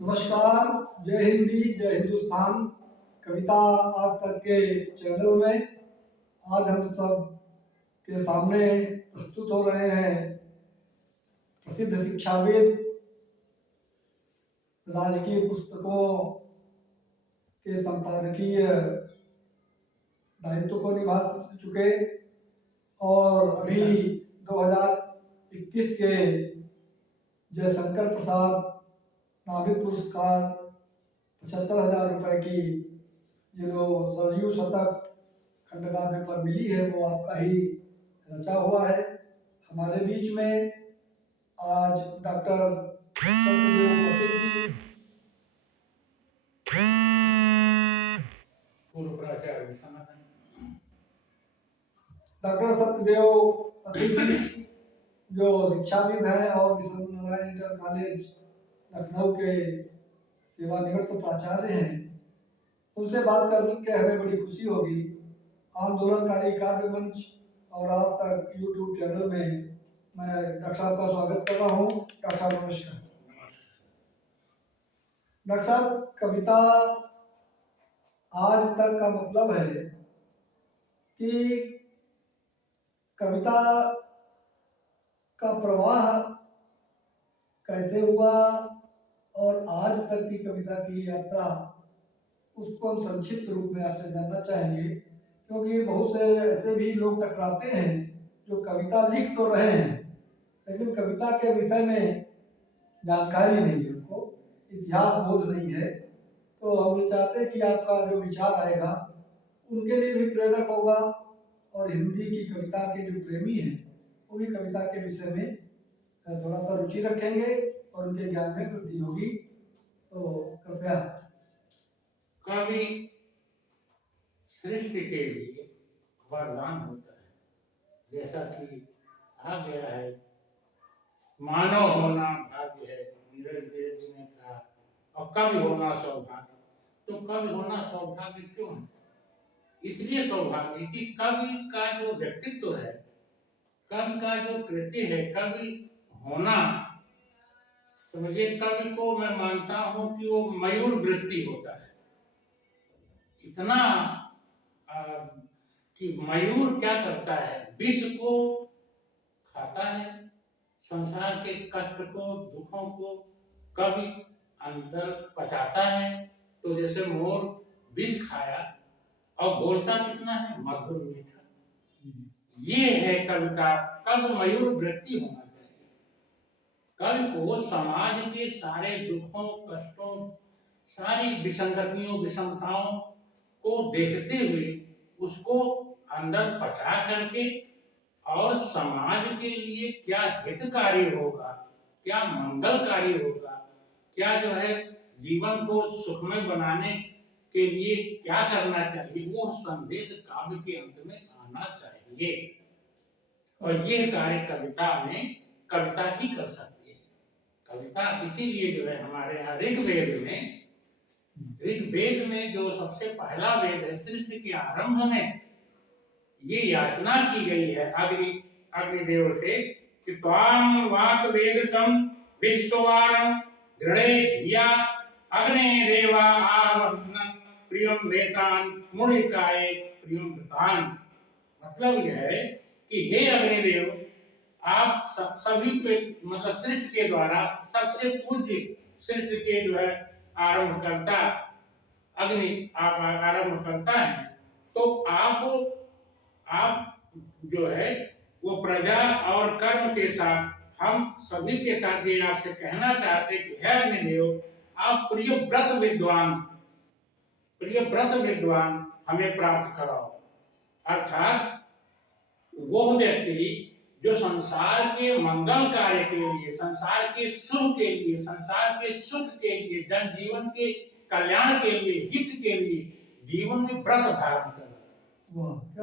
नमस्कार। जय हिंदी जय हिंदुस्तान। कविता आज तक के चैनल में आज हम सब के सामने प्रस्तुत हो रहे हैं प्रसिद्ध शिक्षाविद, राजकीय पुस्तकों के संपादकीय दायित्व को निभा चुके और अभी 2021 के जयशंकर प्रसाद नाभिक पुरस्कार 75,000 रुपए की जो सरयू शतक खंडकाव्य पर मिली है वो आपका ही रचा हुआ है। हमारे बीच में आज डॉक्टर सत्यदेव पथिक जी, पूर्व प्राचार्य डॉक्टर सत्यदेव पथिक जी जो शिक्षाविद हैं और विश्वनारायण इंटर कॉलेज लखनऊ के सेवानिवृत्त प्राचार्य हैं, उनसे बात करके हमें बड़ी खुशी होगी। आंदोलनकारी काव्य मंच और आज तक यूट्यूब चैनल में मैं डॉक्टर साहब का स्वागत कर रहा हूँ। डॉक्टर साहब नमस्कार। डॉक्टर साहब, कविता आज तक का मतलब है कि कविता का प्रवाह कैसे हुआ और आज तक की कविता की यात्रा, उसको हम संक्षिप्त रूप में आपसे जानना चाहेंगे, क्योंकि बहुत से ऐसे भी लोग टकराते हैं जो कविता लिख तो रहे हैं लेकिन कविता के विषय में जानकारी नहीं है, उनको इतिहास बोध नहीं है। तो हम ये चाहते हैं कि आपका जो विचार आएगा उनके लिए भी प्रेरक होगा और हिंदी की कविता के जो प्रेमी हैं वो भी कविता के विषय में थोड़ा सा रुचि रखेंगे और उनके ज्ञान में वृद्धि होगी। तो कृपया। कवि सृष्टि के लिए वरदान होता है, जैसा कि कहा गया है, मानव होना भाग्य है, नीरज जी ने कहा, और कवि होना सौभाग्य। तो कवि होना सौभाग्य क्यों है? इसलिए सौभाग्य कि कवि का जो व्यक्तित्व है, कवि का जो कृति है, कवि होना, समझिए, कवि को मैं मानता हूं कि वो मयूर वृत्ति होता है। इतना कि मयूर क्या करता है, विष को खाता है, संसार के कष्ट को, दुखों को कभी अंदर पचाता है। तो जैसे मोर विष खाया और बोलता कितना है, मधुर मीठा। ये है कवि का, कवि मयूर वृत्ति होना चाहिए। कवि को समाज के सारे दुखों, कष्टों, सारी विसंगतियों, विषमताओं को देखते हुए उसको अंदर पचा करके और समाज के लिए क्या हितकारी होगा, क्या मंगलकारी होगा, क्या जो है जीवन को सुखमय बनाने के लिए क्या करना चाहिए, वो संदेश काव्य के अंत में आना चाहिए। और यह कार्य कविता में कविता ही कर सकती है। कविता इसीलिए जो है हमारे यहाँ ऋग्वेद में जो सबसे पहला वेद है, सृष्टि के आरंभ में ये याचना की गई है अग्निदेव से कि त्वाम वात वेदसम विश्ववारम दृढ़े धिया अग्ने देवा आवहन प्रियम वेतान मुनिकाय प्रियम वृतान। मतलब यह है कि हे अग्निदेव, आप सभी के मतलब सृष्टि के द्वारा सबसे पूज्य, सृष्टि के जो है आरंभ करता अग्नि, आप आरंभ करता है, तो आप जो है वो प्रजा और कर्म के साथ, हम सभी के साथ ये आपसे कहना चाहते कि हे अग्निदेव, आप प्रिय व्रत विद्वान हमें प्राप्त कराओ। अर्थात वो व्यक्ति जो संसार के मंगल कार्य के लिए, संसार के सुख के लिए, संसार के सुख के लिए, जन जीवन के कल्याण के लिए, हित के लिए जीवन में व्रत धारण कर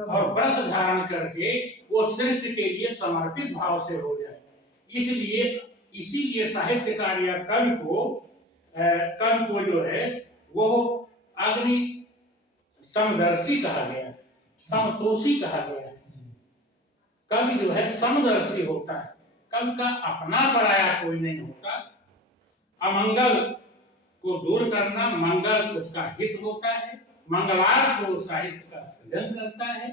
और व्रत धारण करके वो सृष्टि के लिए समर्पित भाव से हो जाए। इसीलिए साहित्यकार या कवि को जो है वो अग्नि समदर्शी कहा गया है, समतोषी कहा गया है। कवि जो है समदर्शी होता है, कवि का अपना पराया कोई नहीं होता। अमंगल को दूर करना, मंगल उसका हित होता है, मंगलार्थ वो साहित्य का सृजन करता है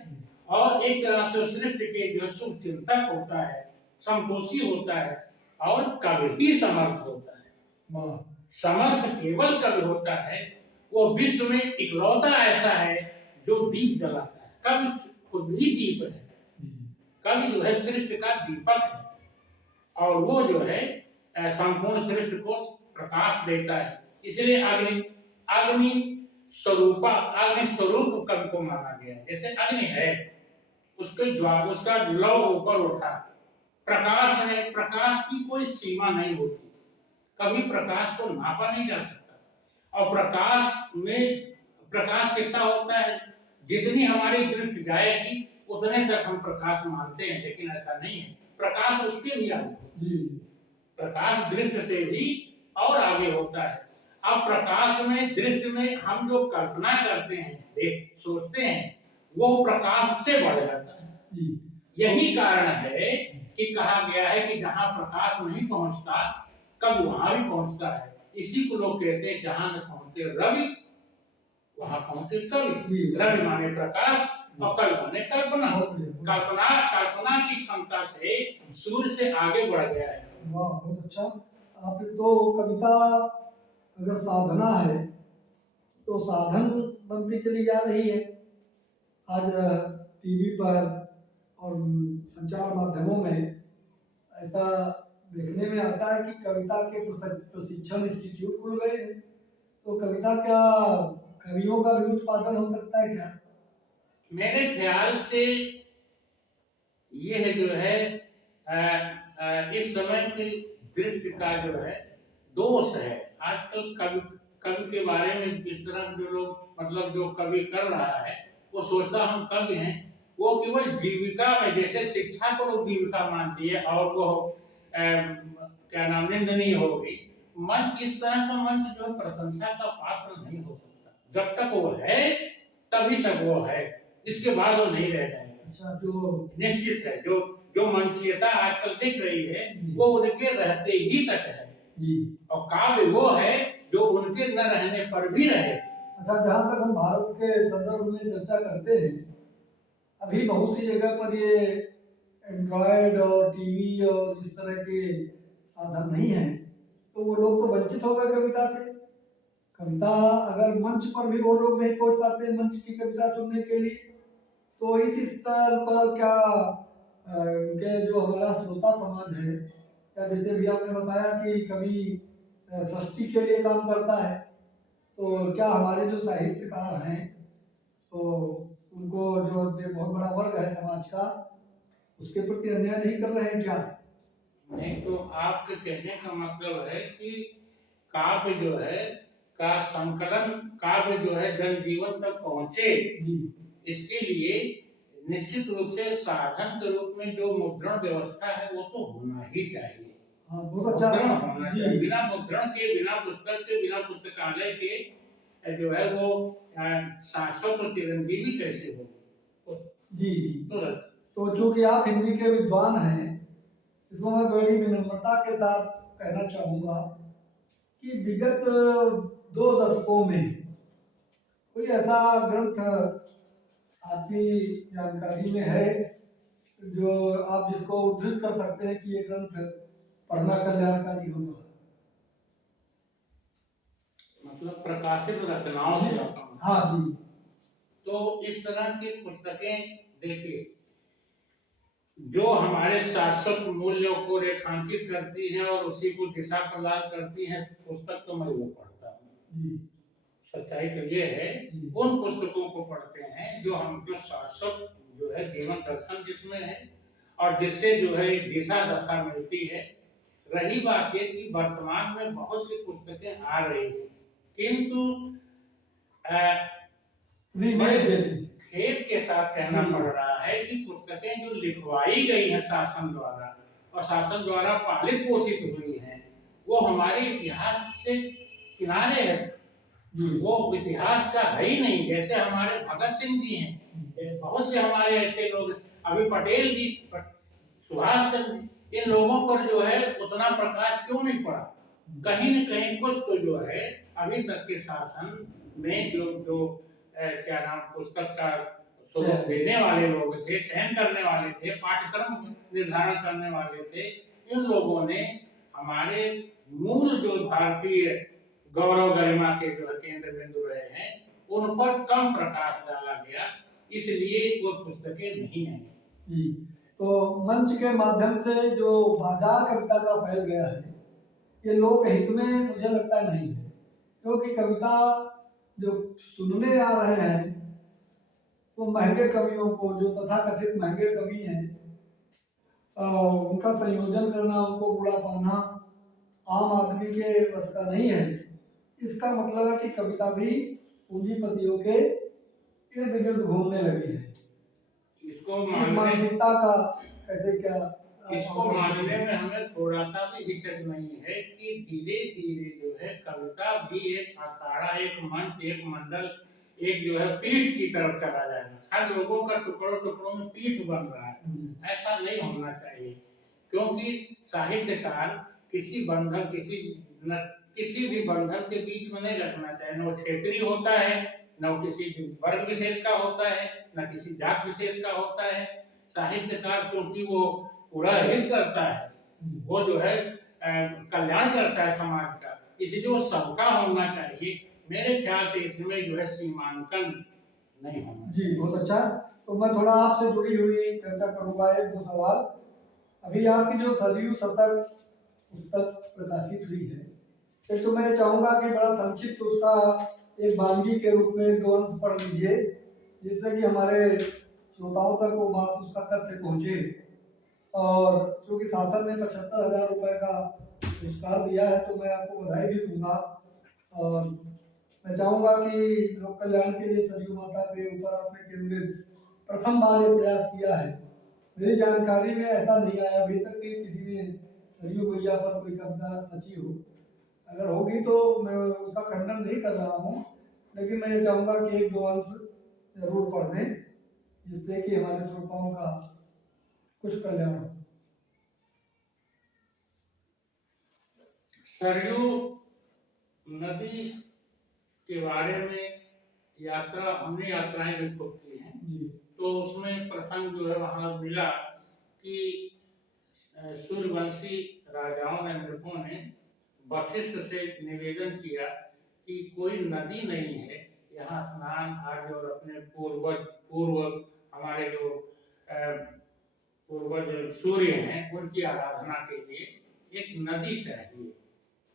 और एक तरह से सृष्टि के जो शुभ चिंतक होता है, संतोषी होता है और कवि ही समर्थ होता है। वाह, समर्थ केवल कवि होता है, वो विश्व में इकलौता ऐसा है जो दीप जलाता है। कवि खुद ही दीप है, कवि जो है सृष्टि का दीपक है और वो जो है संपूर्ण सृष्टि को प्रकाश देता है। इसलिए अग्नि अग्नि अग्नि स्वरूप कवि को माना गया है। जैसे अग्नि है, उसके ज्वाला उसका लौ ऊपर उठा, प्रकाश है, प्रकाश की कोई सीमा नहीं होती, कभी प्रकाश को नापा नहीं जा सकता। और प्रकाश कितना होता है, जितनी हमारी दृष्टि जाएगी उतने तक हम प्रकाश मानते हैं, लेकिन ऐसा नहीं है। प्रकाश उसके भी आगे होता है, प्रकाश दृष्टि से भी और आगे होता है। अब प्रकाश में, दृष्टि में हम जो कल्पना करते हैं, सोचते हैं, वो प्रकाश से बढ़ जाता है। यही कारण है कि कहा गया है कि जहां प्रकाश नहीं पहुंचता कवि वहां भी पहुंचता है। इसी को लोग कहते हैं जहां न पहुंचे रवि वहां पहुंचे कवि। रवि माने प्रकाश और कवि माने कल्पना। कल्पना की क्षमता से सूर्य से आगे बढ़ गया है। वाह, बहुत अच्छा। आप तो कविता अगर साधना है तो साधन बनती चली जा रही है। आज टीवी पर और संचार माध्यमों में ऐसा देखने में आता है कि कविता के प्रशिक्षण इंस्टीट्यूट खुल गए हैं। तो कविता क्या कवियों का भी उत्पादन हो सकता है क्या? मेरे ख्याल से यह जो है इस समय की दृष्टि का जो है दोष है। आजकल कवि के बारे में जिस तरह जो लोग मतलब जो कवि कर रहा है वो सोचता हम कवि हैं, वो केवल जीविका में, जैसे शिक्षा को लोग जीविका मानती है और वो क्या नाम निंदनीय हो गई। मंच इस तरह का मंच जो प्रशंसा का पात्र नहीं हो सकता। जब तक वो है तभी तक वो है, इसके बाद वो नहीं रह जाएगा। अच्छा, जो निश्चित है, जो मंचीयता आजकल दिख रही है वो उनके रहते ही तक है जी, और काव्य वो है जो उनके न रहने पर भी रहे। अच्छा, जहाँ तक हम भारत के संदर्भ में चर्चा करते हैं, अभी बहुत सी जगह पर ये एंड्रॉयड और टीवी और इस तरह के साधन नहीं है, तो वो लोग तो वंचित हो गए कविता से। कविता अगर मंच पर भी वो लोग नहीं पहुंच पाते मंच की कविता सुनने के लिए, तो इस स्तर पर क्या उनके जो हमारा श्रोता समाज है, या जैसे भी आपने बताया कि कवि षष्ठी के लिए काम करता है, तो क्या हमारे जो साहित्यकार हैं तो उनको जो बहुत बड़ा वर्ग है समाज का, उसके प्रति अन्याय नहीं कर रहे हैं क्या? नहीं, तो आपके कहने का मतलब है कि काव्य जो है का संकलन, काव्य जो है जनजीवन तक पहुंचे जी, इसके लिए निश्चित रूप से साधन के रूप में जो मुद्रण व्यवस्था है वो तो होना ही चाहिए। हाँ, बहुत अच्छा। मुद्रण होना जी, चाहिए। बिना मुद्रण के, बिना पुस्तक के, बिना पुस्तकालय के जो है वो शाश्वत और चिरंजीवी कैसे हो? जी, जी। तुरंत तो चूंकि आप हिंदी के विद्वान हैं, इसको मैं बड़ी विनम्रता के साथ कहना चाहूँगा कि विगत 2 दशकों में कोई ऐसा ग्रंथ आपकी जानकारी में है जो आप जिसको उद्धृत कर सकते हैं कि ये ग्रंथ पढ़ना कल्याणकारी होगा? मतलब प्रकाशित रचनाओं से आपका मतलब? हाँ जी। तो इस तरह की पुस्तकें देखिए जो हमारे शाश्वत मूल्यों को रेखांकित करती हैं और उसी को दिशा प्रदान करती हैं, पुस्तक तो मैं वो पढ़ता हूँ। सच्चाई तो ये है उन पुस्तकों को पढ़ते हैं जो हमको शाश्वत जो है जीवन दर्शन जिसमें है और जिससे जो है एक दिशा दशा मिलती है। रही बात ये कि वर्तमान में बहुत सी पुस्तकें आ रही हैं, किंतु खेद के साथ कहना पड़ रहा है कि पुस्तकें जो लिखवाई गई हैं शासन द्वारा और शासन द्वारा पालित पोषित हुई हैं वो हमारे इतिहास से किनारे है। वो इतिहास का है ही नहीं। जैसे हमारे भगत सिंह जी हैं, बहुत से हमारे ऐसे लोग, अभी पटेल जी, सुभाष चंद्र, इन लोगों पर जो है उतना प्रकाश क्यों नहीं पड़ा? कहीं न कहीं कुछ तो जो है अभी तक के शासन में जो जो क्या नाम पुस्तक का स्वरूप देने वाले लोग थे, चयन करने वाले थे, पाठ्यक्रम निर्धारण करने वाले थे, इन लोगों ने हमारे मूल जो भारतीय गौरव गरिमा के जो केंद्र बिंदु रहे हैं उन पर कम प्रकाश डाला गया, इसलिए वो पुस्तकें नहीं आई। जी, तो मंच के माध्यम से जो बाजार कविता का फैल गया है ये लोक हित में मुझे लगता नहीं है, क्योंकि कविता जो सुनने आ रहे हैं वो महंगे कवियों को, जो तथाकथित महंगे कवि हैं, उनका संयोजन करना, उनको बुरा पाना आम आदमी के बस का नहीं है। इसका मतलब है कि कविता भी पूंजीपतियों के इर्द गिर्द घूमने लगी है। इसको इस मानसिकता का कैसे क्या इसको मानने में हमें थोड़ा सा भी हिचक नहीं है कि धीरे धीरे जो है कविता भी एक अखाड़ा, एक मंच, एक मंडल, एक जो है पीठ की तरफ चला जाएगा। हर लोगों का टुकड़ों टुकड़ों में पीठ बन रहा है। ऐसा नहीं होना चाहिए, क्योंकि साहित्यकार किसी बंधन किसी भी बंधन के बीच में नहीं रखना चाहिए। न वो क्षेत्रीय होता है, न वो किसी वर्ग विशेष का होता है, न किसी जात विशेष का होता है। साहित्यकार क्योंकि वो पूरा हित करता है, वो जो है कल्याण करता है समाज का, इसलिए वो सबका होना चाहिए। मेरे ख्याल से इसमें जो है सीमांकन नहीं होना। जी, बहुत अच्छा। तो मैं थोड़ा आपसे जुड़ी हुई चर्चा करूंगा, एक दो सवाल। अभी आपकी जो सरयू शतक पुस्तक प्रकाशित हुई है, एक तो मैं चाहूंगा कि बड़ा संक्षिप्त उसका एक वानगी के रूप में 2 अंश पढ़ लीजिए, जिससे कि हमारे श्रोताओं तक वो बात, उसका तथ्य पहुंचे। और क्योंकि शासन ने 75,000 रुपए का पुरस्कार दिया है तो मैं आपको बधाई भी दूंगा। और मैं चाहूंगा कि लोक कल्याण के लिए सरयू माता के ऊपर आपने केंद्रित प्रथम बार ये प्रयास किया है। मेरी जानकारी में ऐसा नहीं आया अभी तक कि किसी ने सरयू मैया पर कोई कविता रची हो। अगर होगी तो मैं उसका खंडन नहीं कर रहा हूँ, लेकिन मैं ये चाहूंगा कि 1-2 अंश जरूर पढ़ दें, जिससे कि हमारे श्रोताओं का कुछ कल्याण हो। सरयू नदी के बारे में हमने यात्राएं भी खूब की हैं, तो उसमें प्रसंग जो है वहां मिला कि सूर्यवंशी राजाओं ने, नृपों ने वशिष्ठ से निवेदन किया कि कोई नदी नहीं है यहाँ स्नान आदि और अपने पूर्व हमारे जो पूर्वज सूर्य हैं उनकी आराधना के लिए एक नदी चाहिए।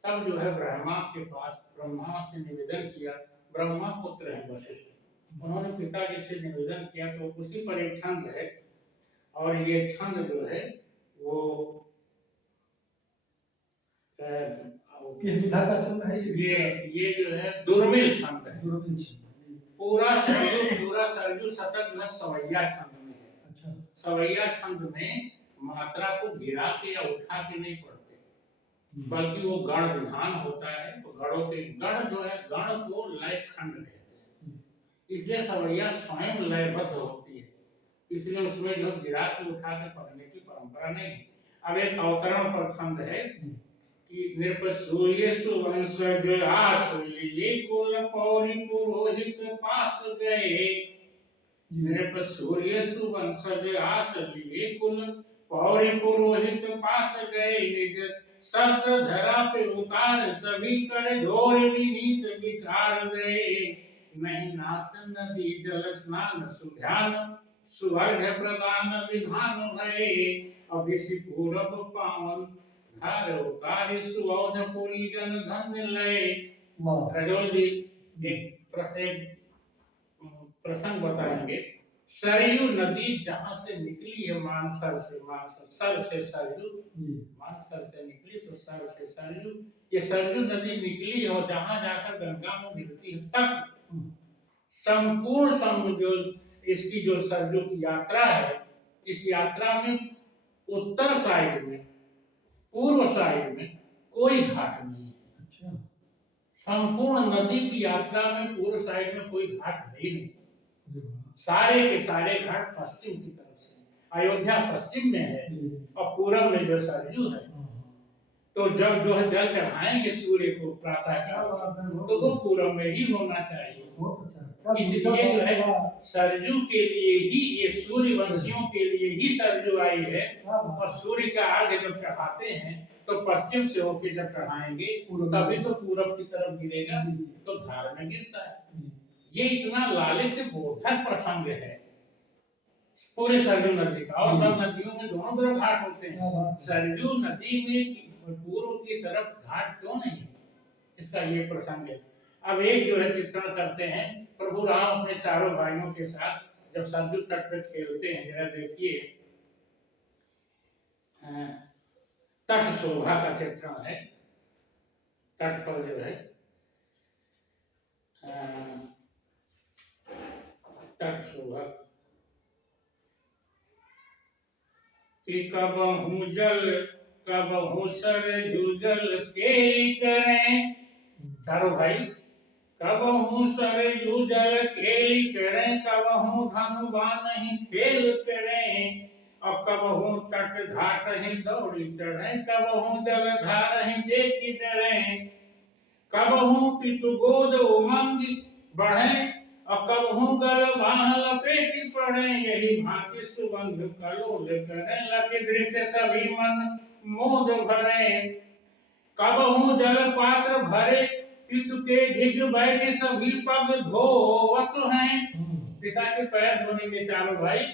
तब जो है ब्रह्मा के पास ब्रह्मा से निवेदन किया। ब्रह्मा पुत्र है वशिष्ठ, उन्होंने पिताजी से निवेदन किया, तो उसी पर एक छंद है, और ये छंद जो है वो किस विधा का छंद है ये जो है दुर्मिल छंद है। दुर्मिल छंद। पूरा सरयू शतक में सवैया छंद में है। अच्छा। सवैया छंद में मात्रा को गिरा के या उठा के नहीं पढ़ते, बल्कि वो गण विधान होता है। तो गणों के गण जो है, गण को लय खंड कहते हैं, इसलिए सवैया स्वयं लयबद्ध होती है, इसलिए उसमें जो गिरा के उठा के पढ़ने की परंपरा नहीं। अब एक अवतरण पर छंद है कि नृप सूर्य सुवंशज आस लिए कुल पौरी पुरोहित पास गए। नृप सूर्य सुवंशज आस लिए कुल पौरी पुरोहित पास गए। निज शस्त्र धरा पे उतार सभी कर ढोर विनीत विचार दे। नहीं नाथ नदी जल स्नान सुध्यान सुवर्ग प्रदान विधान भये। अभिषि पूरब पावन धार उतार सुअवधपुरी जन धन्य लय। रजोल जी एक प्रसंग बताएंगे। सरयू नदी जहाँ से निकली है, मानसर सर से सरयू, मानसर से निकली तो सर से सरयू, ये सरयू नदी निकली और जहाँ जाकर गंगा में मिलती है तक संपूर्ण जो इसकी जो सरयू की यात्रा है, इस यात्रा में उत्तर साइड में, पूर्व साइड में कोई घाट नहीं है। अच्छा। संपूर्ण नदी की यात्रा में पूर्व साइड में कोई घाट है ही नहीं। सारे के सारे घाट पश्चिम की तरफ से, अयोध्या पश्चिम में है और पूरब में जो सरयू है। तो जब जो है जल चढ़ाएंगे सूर्य को प्रातः क्या काल, बात है, तो वो बहुत पूरब में ही होना चाहिए। बहुत अच्छा। क्या इसलिए दुर्गा जो है बात, सरजू के लिए ही, ये सूर्यवंशियों के लिए ही सरजू आई है। क्या और बात, सूर्य का अर्घ्य जब चढ़ाते हैं तो पश्चिम से होके जब चढ़ाएंगे पूरब तभी में। तो पूरब की तरफ गिरेगा, जी, जी, तो धार में गिरता है। जी, ये इतना लालित्य बोधक प्रसंग है पूरे सरयू नदी का। और सब नदियों में दोनों तरफ घाट होते क्या हैं, बात है। सरयू नदी में पूर्व की तरफ घाट क्यों नहीं, इसका ये प्रसंग है। अब एक जो है चित्रण करते हैं, प्रभु राम अपने चारों भाइयों के साथ जब सरयू तट पर खेलते हैं, जरा देखिए तट शोभा का चित्रण है। तट पर जो है तट शोभा कि कबहू जल कबहू सरयू जल केली करें, चारों भाई कबहू सरयू जल केली करें, कबहू धनु बानहि खेल करें, और कबहू तट घाट ही दौड़ी चढ़े, कबहू जल धार ही देखी डरें, कबहू पितु गोद उमंग बढ़े, और कबहू गल बाह लपेट पड़े, यही भांति सुगंध कलोल करें, लखि दृश्य सभी मन मोद भरे, कबहू जल पात्र भरे पितु के ढिग बैठे सभी पग धोवत हैं। पिता के पैर धोने के चारों भाई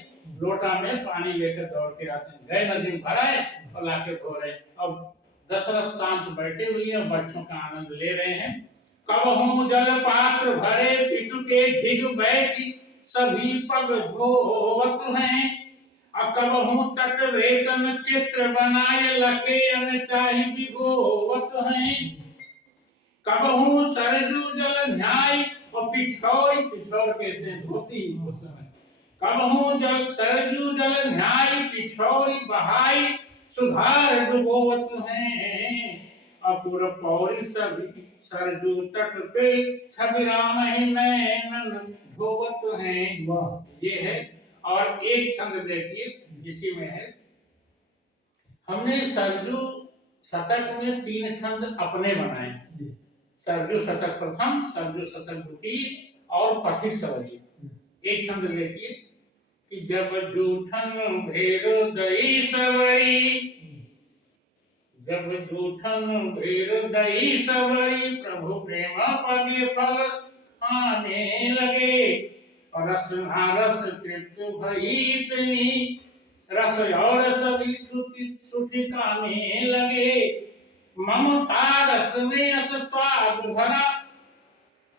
लोटा में पानी लेकर दौड़ के आते हैं, गए नदी में भराए और लाके धो रहे। अब दशरथ शांत बैठे हुए हैं, बच्चों का आनंद ले रहे हैं। कबहू जल पात्र भरे पितु के ढिग बैठी सभी पग धोवत हैं, और कबहू तट रेतन चित्र बनाए लखे अन चाहि भिगोवत हैं, कबहू सरजू जल न्याय और पिछौरी, पिछौर कहते हैं धोती उस समय, कबहू जल सरजू जल न्याय पिछौरी बहाई सुधार डुबोवत हैं, अपुर पौरी सभी सरजू तट पे छवि राम ही नैनन धोवत हैं। वाह, ये है। और एक छंद देखिए इसी में है, हमने सरजू शतक में 3 छंद अपने बनाए, सरजू शतक प्रथम, सरजू शतक द्वितीय और पथिक सवरी। एक छंद देखिए कि जब जूठन भेर दई सवरी, जब जूठन भेर दई सवरी, प्रभु प्रेम पगे फल खाने लगे, और रस नारस तृप्त भई इतनी, रस और सभी सुखी खाने लगे, ममता रस में अस स्वाद भरा,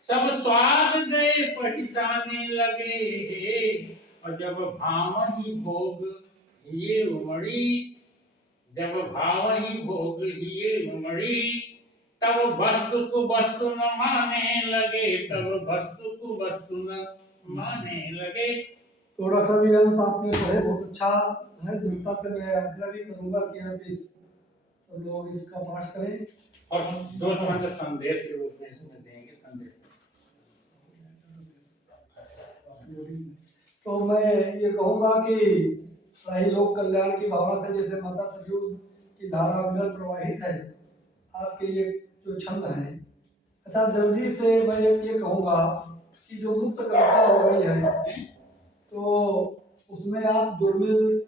सब स्वाद गए पहचाने लगे, और जब भाव ही भोग ये उमड़ी, जब भाव ही भोग ये उमड़ी, तब वस्तु को वस्तु न माने लगे, तब वस्तु को वस्तु न माने लगे। तो डॉक्टर विगंस आपने पढ़े, बहुत अच्छा है। जनता से मैं आग्रह भी करूंगा कि आप इस सब लोग इसका पाठ करें। और 2 छंद संदेश के रूप में इसमें देंगे संदेश। तो मैं ये कहूंगा कि सही लोक कल्याण की भावना से, जैसे माता सरयू की धारा अविरल प्रवाहित है, आपके ये जो छंद हैं, अच्छा जल्दी से मैं ये कहूंगा कि जो मुक्त कविता हो गई है, तो उसमें आप दुर्मिल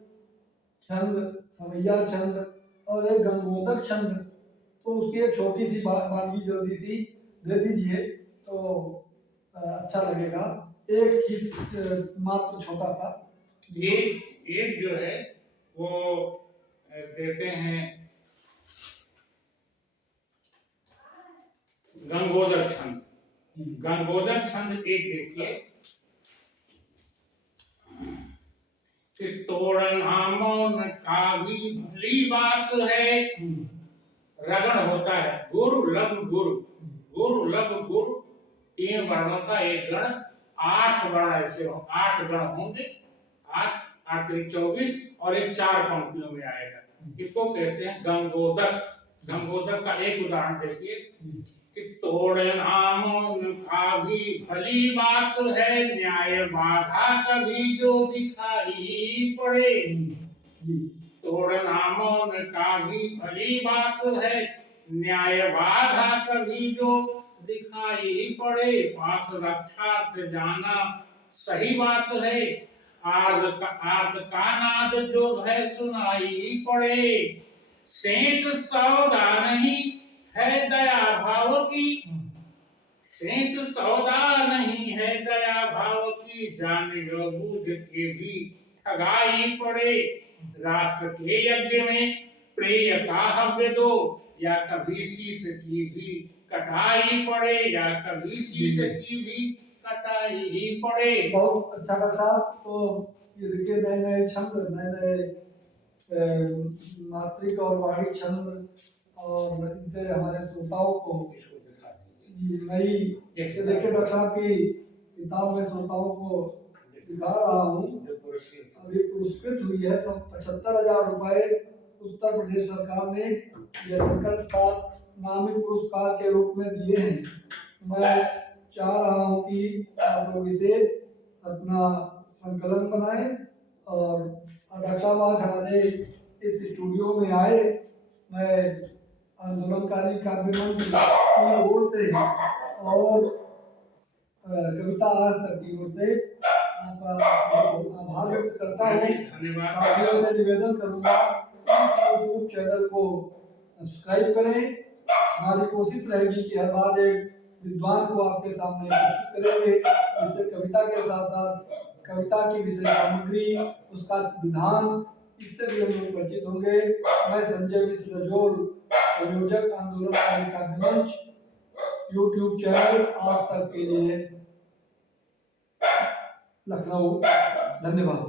छंद, समैया छंद और एक गंगोदक छंद, तो उसकी एक छोटी सी बानगी जल्दी सी दे दीजिए तो अच्छा लगेगा। एक हिस्स मात्र छोटा सा। एक जो है वो देते हैं गंगोदक छंद। गंगोदक छंद एक देखिए कि तोड़ना मौन का भी भली बात है, रगड़ होता है गुरु लघु गुरु, गुरु लघु गुरु, 3 वर्णों का एक गण, 8 वर्ण ऐसे 8 गण होंगे, 8 8 24 और एक 4 पंक्तियों में आएगा। इसको कहते हैं गंगोदक। गंगोदक का एक उदाहरण देखिए कि तोड़ना मौन का भी भली बात है, न्याय बाधा कभी जो दिखाई पड़े, छोड़ना मौन का भी भली बात है, न्याय बाधा कभी जो दिखाई पड़े, पास रक्षा से जाना सही बात है, आर्त का नाद जो है सुनाई पड़े, सेंट सौदा नहीं है दया भाव की, सेंट सौदा नहीं है दया भाव की, जाने बूझ के भी ठगाई पड़े, राष्ट्र के यज्ञ में प्रिय का हव्य दो, या कभी शीश की भी कटाई पड़े, या कभी शीश की भी कटाई ही पड़े। बहुत अच्छा डॉक्टर साहब। तो ये देखिए नए नए छंद, नए नए मात्रिक और वाणिक छंद, और इनसे हमारे श्रोताओं को नई, ये देखिए डॉक्टर साहब की किताब में श्रोताओं को दिखा रहा हूँ, अभी पुरस्कृत हुई है। तो 75,000 रुपए उत्तर प्रदेश सरकार ने जयशंकर प्रसाद नामी पुरस्कार के रूप में दिए हैं। मैं चाह रहा हूँ कि आप लोग इसे अपना संकलन बनाएं, और डॉक्टर साहब आज हमारे इस स्टूडियो में आए। मैं आंदोलनकारी काव्य मंच की ओर से और कविता आज तक की ओर से आपका आभार व्यक्त करता हूँ। साथियों से निवेदन करूंगा इस यूट्यूब चैनल को सब्सक्राइब करें। हमारी कोशिश रहेगी कि हर बार एक विद्वान को आपके सामने प्रस्तुत करेंगे, जिससे कविता के साथ साथ कविता की विषय सामग्री, उसका विधान, इससे भी हम लोग परिचित होंगे। मैं संजय मिश्र जोल, संयोजक आंदोलनकारी काव्य मंच, यूट्यूब चैनल आज तक के लिए, लखनऊ। धन्यवाद।